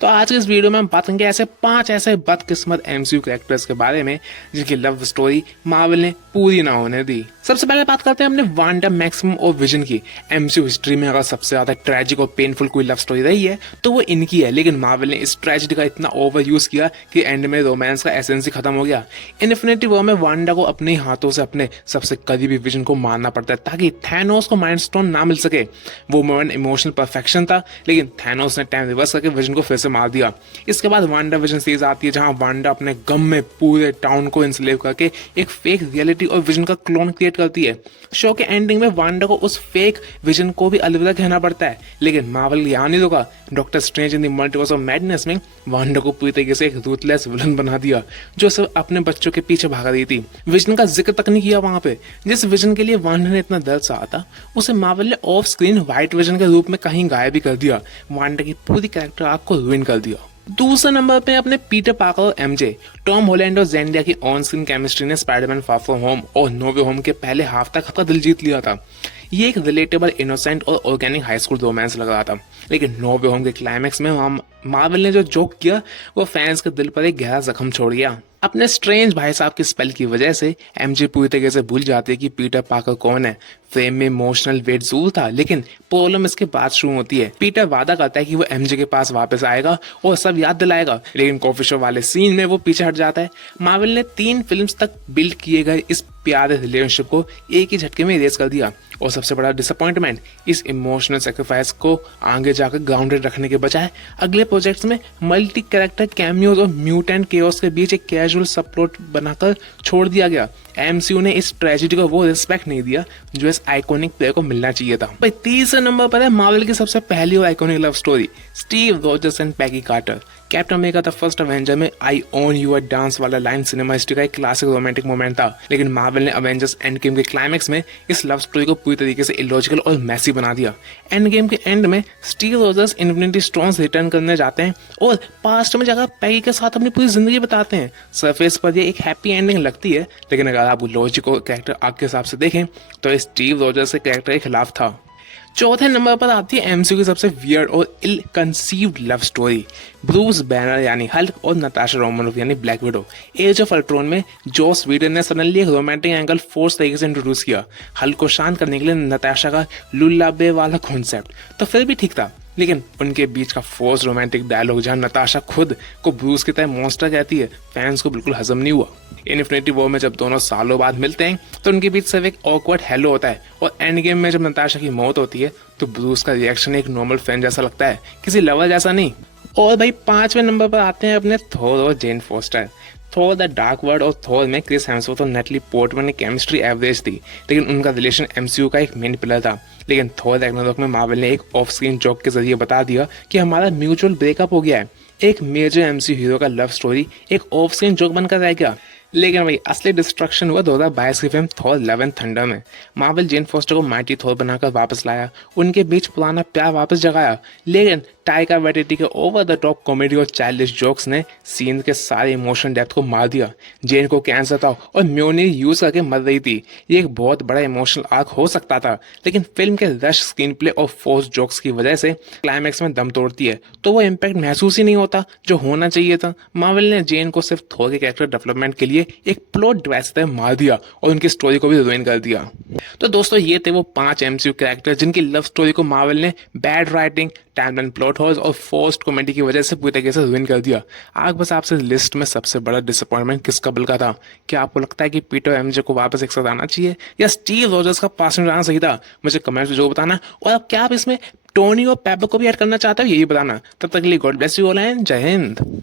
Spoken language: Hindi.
तो आज के इस वीडियो में हम बात करेंगे ऐसे 5 ऐसे बदकिस्मत एमसीयू कैरेक्टर्स के बारे में जिनकी लव स्टोरी मार्वल ने पूरी ना होने दी। सबसे पहले बात करते हैं हमने वांडा, मैक्सिमम और विजन की। एमसीयू हिस्ट्री में अगर सबसे ज्यादा ट्रेजिक और पेनफुल कोई लव स्टोरी रही है तो वो इनकी है, लेकिन मार्वल ने इस ट्रेजिडी का इतना ओवर यूज किया कि एंड में रोमांस का एसेंस ही खत्म हो गया। इन्फिनिटी वॉर में वांडा को अपने हाथों से अपने सबसे करीबी विजन को मारना पड़ता है ताकि थैनोस को माइंड स्टोन ना मिल सके। वो मोमेंट इमोशनल परफेक्शन था, लेकिन थैनोस ने टाइम रिवर्स करके विजन को फिर से मार दिया। इसके बाद वांडा विजन सीरीज आती है जहां वांडा अपने गम में पूरे टाउन को इंस्लेव करके एक फेक रियलिटी और विजन का क्लोन क्रिएट करती है। शो के एंडिंग में वांडा को उस फेक विजन को भी अलविदा कहना पड़ता है, लेकिन मार्वल यहाँ नहीं रुका। Doctor strange in the multiverse of madness में वांडा को पूरी तरीके से एक रूथलेस विलन बना दिया जो सिर्फ अपने बच्चों के पीछे भागा रही थी। विजन का जिक्र तक नहीं किया वहां पे। जिस विजन के लिए वांडा ने इतना दर्द सहा था उसे मार्वल ने ऑफ स्क्रीन व्हाइट विजन के रूप में कहीं गायब भी कर दिया। वांडा की पूरी कैरेक्टर आर्क को रुइन कर दिया। दूसरे नंबर पे अपने पीटर पार्कर और एमजे। टॉम हॉलैंड और जेंडिया की ऑन स्क्रीन केमिस्ट्री ने स्पाइडरमैन फार फ्रॉम होम और नो वे होम के पहले हाफ तक आपका दिल जीत लिया था। ये एक रिलेटेबल, इनोसेंट और ऑर्गेनिक हाई स्कूल रोमांस लग रहा था, लेकिन नो वे होम के क्लाइमैक्स में मार्वल ने जो जोक किया वो फैंस के दिल पर एक गहरा जख्म छोड़ गया। अपने स्ट्रेंज भाई साहब की स्पेल की वजह से एमजे पूरी तरीके से भूल जाती है कि पीटर पार्कर कौन है। फ्रेम में इमोशनल वेट जरूर था, लेकिन प्रॉब्लम इसके बाद शुरू होती है। पीटर वादा करता है कि वो एमजे के पास वापस आएगा और सब याद दिलाएगा, लेकिन कॉफी शॉप वाले सीन में वो पीछे हट जाता है। मार्वल ने 3 फिल्म्स तक बिल्ड किए गए इस प्यारे रिलेशनशिप को एक ही झटके में इरेज कर दिया। और सबसे बड़ा डिसअपॉइंटमेंट, इस इमोशनल सेक्रीफाइस को आगे जाकर ग्राउंडेड रखने के बजाय अगले प्रोजेक्ट्स में मल्टी कैरेक्टर कैमियोज और म्यूटेंट केओस के बीच एक कैजुअल सबप्लॉट बनाकर छोड़ दिया गया। एमसीयू ने इस ट्रेजेडी को वो रिस्पेक्ट नहीं दिया जो इस आइकॉनिक प्लेयर को मिलना चाहिए था। भाई तीसरे नंबर पर है मार्वल की सबसे पहली और iconic love story, Steve Rogers and Peggy Carter. Captain America the first Avenger में आई ओन यू अ डांस वाला लाइन सिनेमा हिस्ट्री का एक क्लासिक रोमांटिक मोमेंट था, लेकिन मार्वल ने अवेंजर्स एंड गेम के क्लाइमैक्स में इस लव स्टोरी को पूरी तरीके से इलॉजिकल और मैसी बना दिया। एंड गेम के एंड में Steve Rogers infinity stones return करने जाते हैं और पास्ट में जाकर पैगी के साथ अपनी पूरी जिंदगी बताते हैं। सरफेस पर ये एक हैप्पी एंडिंग लगती है, लेकिन अगर आप लॉजिक और कैरेक्टर आर्क के हिसाब से देखें तो स्टीव रॉजर्स के कैरेक्टर के खिलाफ था। चौथे नंबर पर आती है एमसीयू की सबसे वियर्ड और ill conceived love story, Bruce Banner यानी हल्क और नताशा रोमानोफ यानी Black Widow. Age of Ultron में जॉस व्हीडन ने सडनली एक रोमांटिक एंगल फोर्स तरीके से इंट्रोड्यूस किया। हल्क को शांत करने के लिए नताशा का लुल्लाबे वाला कॉन्सेप्ट तो फिर भी ठीक था, लेकिन उनके बीच का फोर्स रोमांटिक डायलॉग जहां नताशा खुद को ब्रूस की तरह मॉन्स्टर कहती है, फैंस को बिल्कुल हजम नहीं हुआ। इन्फिनिटी वॉर में जब दोनों सालों बाद मिलते हैं तो उनके बीच सिर्फ एक ऑकवर्ड हेलो होता है, और एंड गेम में जब नताशा की मौत होती है तो ब्रूस का रिएक्शन एक नॉर्मल फैन जैसा लगता है, किसी लवर जैसा नहीं। और भाई 5वें नंबर पर आते हैं अपने थोर और Jane Foster. Thor the dark world और थोर में क्रिस हेम्सवर्थ और नेटली पोर्टमैन की केमिस्ट्री एवरेज थी, लेकिन उनका रिलेशन एमसीयू का एक मेन पिलर था। लेकिन थोर रैग्नारोक में मार्वल ने एक ऑफ स्क्रीन जोक के जरिए बता दिया कि हमारा म्यूचुअल ब्रेकअप हो गया है। एक मेजर एमसीयू हीरो का लव स्टोरी एक ऑफ स्क्रीन जोक बनकर रह गया। लेकिन भाई असली डिस्ट्रक्शन हुआ 2022 की film Thor love and thunder में। मार्वल जेन फोस्टर को माइटी थॉर बनाकर वापस लाया, उनके बीच पुराना प्यार वापस जगाया, लेकिन टाइका वेटिटी के ओवर द टॉप कॉमेडी और चाइल्डिश जोक्स ने सीन के सारे इमोशन डेप्थ को मार दिया। जेन को कैंसर था और म्योनी यूज करके मर रही थी। ये एक बहुत बड़ा इमोशनल आर्क हो सकता था, लेकिन फिल्म के रश स्क्रीन प्ले और फोर्स जोक्स की वजह से क्लाइमैक्स में दम तोड़ती है, तो वो इम्पैक्ट महसूस ही नहीं होता जो होना चाहिए था। मार्वल ने जेन को सिर्फ थोर के कैरेक्टर डेवलपमेंट के लिए एक प्लॉट डिवाइस तरह मार दिया और उनकी स्टोरी को भी रुइन कर दिया। तो दोस्तों ये थे वो 5 एमसीयू कैरेक्टर जिनकी लव स्टोरी को मार्वल ने bad writing, timeline plot holes और फोर्स्ड कॉमेडी की वजह से पूरी तरीके से रुइन कर दिया। आग बस आपसे लिस्ट में सबसे बड़ा डिसअपॉइंटमेंट किस कबल का था? क्या आपको लगता है कि पीटर एमजे को वापस एक साथ आना चाहिए या स्टीव रॉजर्स का पास में जाना सही था? मुझे कमेंट्स में जो बताना, और अब क्या आप इसमें टोनी और पेपर को भी ऐड करना चाहते हो यही बताना। तब तक के लिए God bless you all and जय हिंद।